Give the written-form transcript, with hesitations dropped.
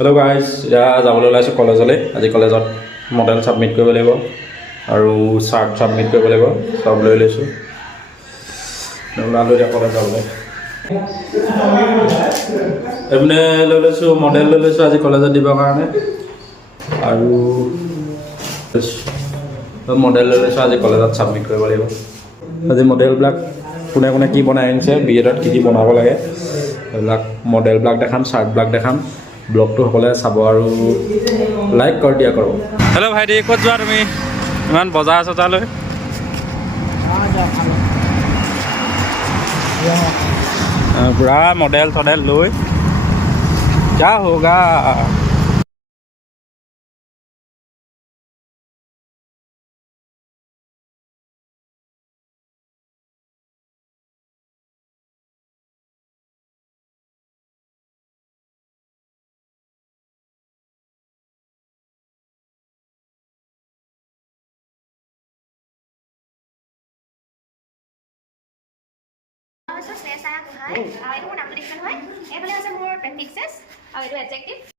Hello' guys, এতিয়া যাবলৈ ওলাইছোঁ কলেজলৈ। আজি কলেজত মডেল ছাবমিট কৰিব লাগিব আৰু চাৰ্ট ছাবমিট কৰিব লাগিব, চব লৈ লৈছোঁ। ওলালোঁ এতিয়া কলেজ যাবলৈ। এইপিনে লৈ লৈছোঁ, মডেল লৈ লৈছোঁ আজি কলেজত দিবৰ কাৰণে। আৰু মডেল লৈ লৈছোঁ, আজি কলেজত ছাবমিট কৰিব লাগিব। আজি মডেলবিলাক কোনে কোনে কি বনাই আনিছে, বি এডত কি কি বনাব লাগে সেইবিলাক মডেলবিলাক দেখাম, চাৰ্টবিলাক দেখাম। ব্লগটো সকলোৱে চাব আৰু লাইক কৰি দিয়া কৰোঁ। হেল্ল' ভাইটি, ক'ত যোৱা তুমি? ইমান বজাৰ চজাৰলৈ পূৰা মডেল চডেল লৈ যা হোগা। শ্লেষায়া গোহাঁই, এইটো মোৰ নামটো ডিকশ্যন হয়। এইফালে আছে মোৰ প্ৰেফিক্সেছ আৰু এইটো এডজেক্টিভ।